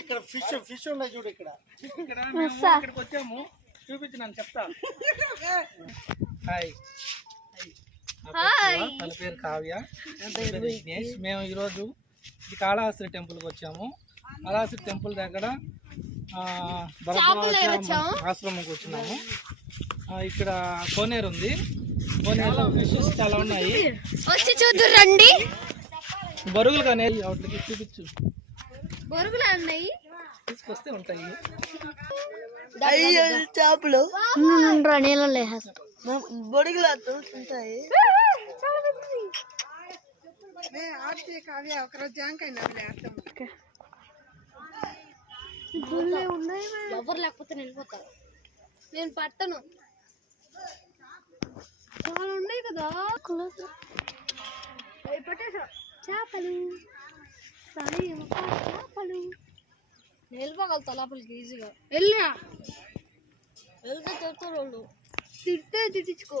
ఇక్కడ fish fish ఉన్నాయి చూడు ఇక్కడ. ఇక్కడ మేము ఇక్కడికి వచ్చాము. చూపించినాను చెప్తా. హాయ్ నా పేరు శివ, తన పేరు? కావ్య విఘ్నేష్. మేము ఈరోజు ఈ కాళహస్తి టెంపుల్కి వచ్చాము. కాళహస్తి టెంపుల్ దగ్గర ఆశ్రమంకి వచ్చినాము. ఆ, ఇక్కడ కోనేరు ఉంది. కోనేరులో ఫిషెస్ చాలా ఉన్నాయి. వచ్చి చూద్దురు రండి బరుగులు కానీ వాటికి చూపించు. బొరుగులు అన్నాయి తీసుకొస్తే ఉంటాయి. చేపలు. నీళ్ళలో బొడిగలు ఉంటాయి. ఎవరు లేకపోతే నేను వెళ్ళిపోతాను నేను పట్టను. చాలా ఉన్నాయి కదా. చేపలు. సరే, నేను వెళ్ళిపోగలుగుతా లోపలికి ఈజీగా. వెళ్ళా వెళ్తే తిడతారు వాళ్ళు. తిడితే తిట్టించుకో.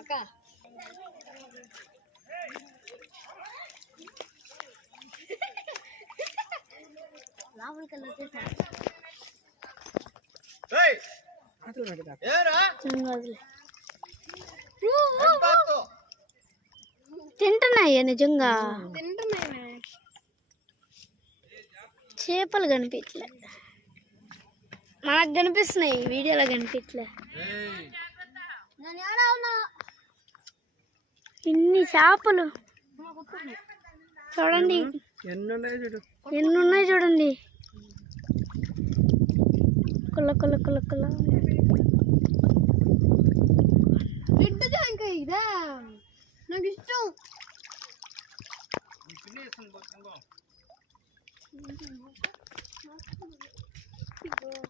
అక్క. లోపలికి వెళ్ళి వచ్చేసా తింటున్నాయి నిజంగా. చేపలు కనిపించలే. మనకు కనిపిస్తున్నాయి వీడియోలో కనిపించలే. ఇన్ని చేపలు. చూడండి. ఎన్ని? ఉన్నాయి చూడు. ఎన్ని ఉన్నాయి చూడండి. కుల్ల కుల్ల కుల్ల కుల్ల 여기 있어. 끝내선 거, 한 거. 이거,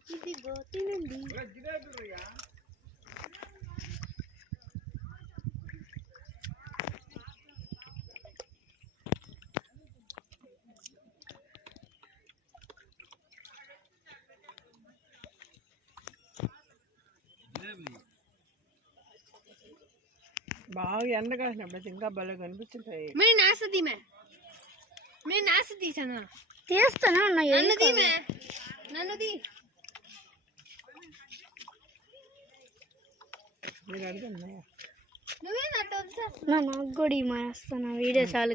이거, 이거, 뛰는 니. 그래, 니가 그러야. బాగా ఎండ కాసినప్పుడు ఇంకా కనిపిస్తుంది కనిపిస్తుంటాయి మీరు నాసదీమే మీరు నాస తీసాను తీస్తాను నన్ను దీమే నన్ను దీ నువ్వే నాకు కూడా ఈ మా వీడియో చాలు.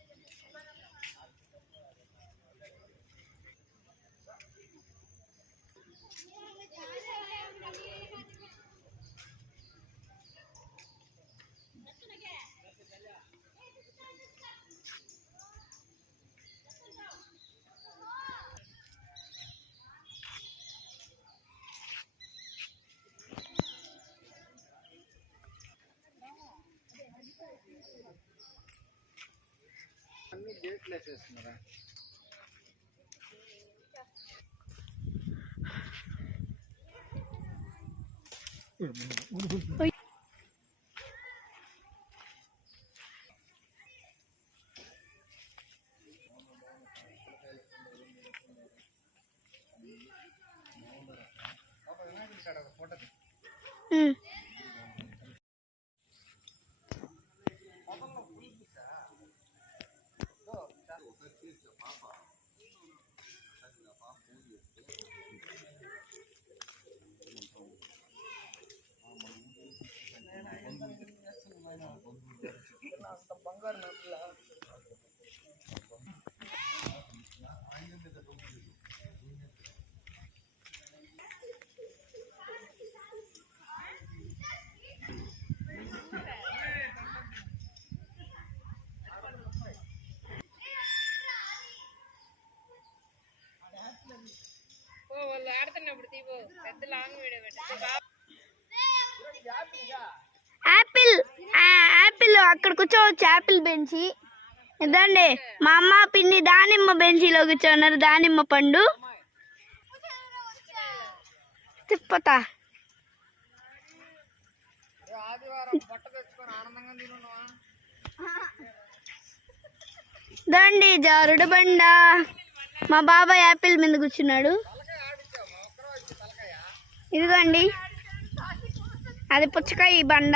వాళ్ళ వస్తారులే వాళ్ళు యాపిల్ యాపిల్ అక్కడ కూర్చోవచ్చు యాపిల్ బెంచి. ఇదండి మా అమ్మ పిన్ని దానిమ్మ బెంచీలో కూర్చోన్నారు దానిమ్మ పండు. తిప్పతా. దండి జారుడు బండ. మా బాబాయ్ యాపిల్ మీద కూర్చున్నాడు. ఇదిగోండి. అది పుచ్చకాయ బండ.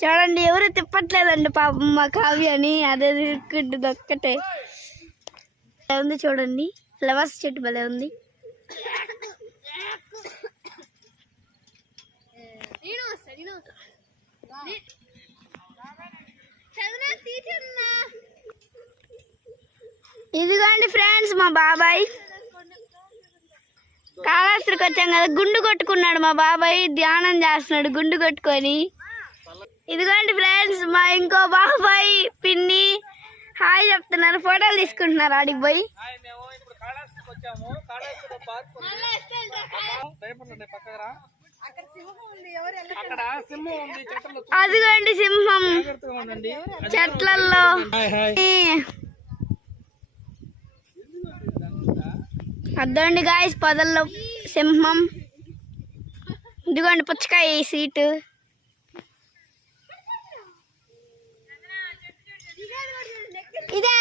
చూడండి ఎవరు తిప్పట్లేదండి పాపం మా కావ్యని అదే తిరుగుతుంది ఒక్కటే. ఉంది చూడండి. ఫ్లవర్స్ చెట్టు భలే ఉంది. ఇదిగోండి ఫ్రెండ్స్ మా బాబాయ్. కాళాస్త్రికి వచ్చాం కదా గుండు కొట్టుకున్నాడు మా బాబాయ్ ధ్యానం చేస్తున్నాడు గుండు కొట్టుకొని. ఇదిగోండి ఫ్రెండ్స్ మా ఇంకో బాబాయ్ పిన్ని. హాయ్ చెప్తున్నారు ఫోటోలు తీసుకుంటున్నారు ఆడికి పోయి. హాయ్ మేము ఇప్పుడు అద్దండి గాయస్ పొదల్లో సింహం. ఇదిగోండి పుచ్చకాయ ఈ సీటు ఇదే!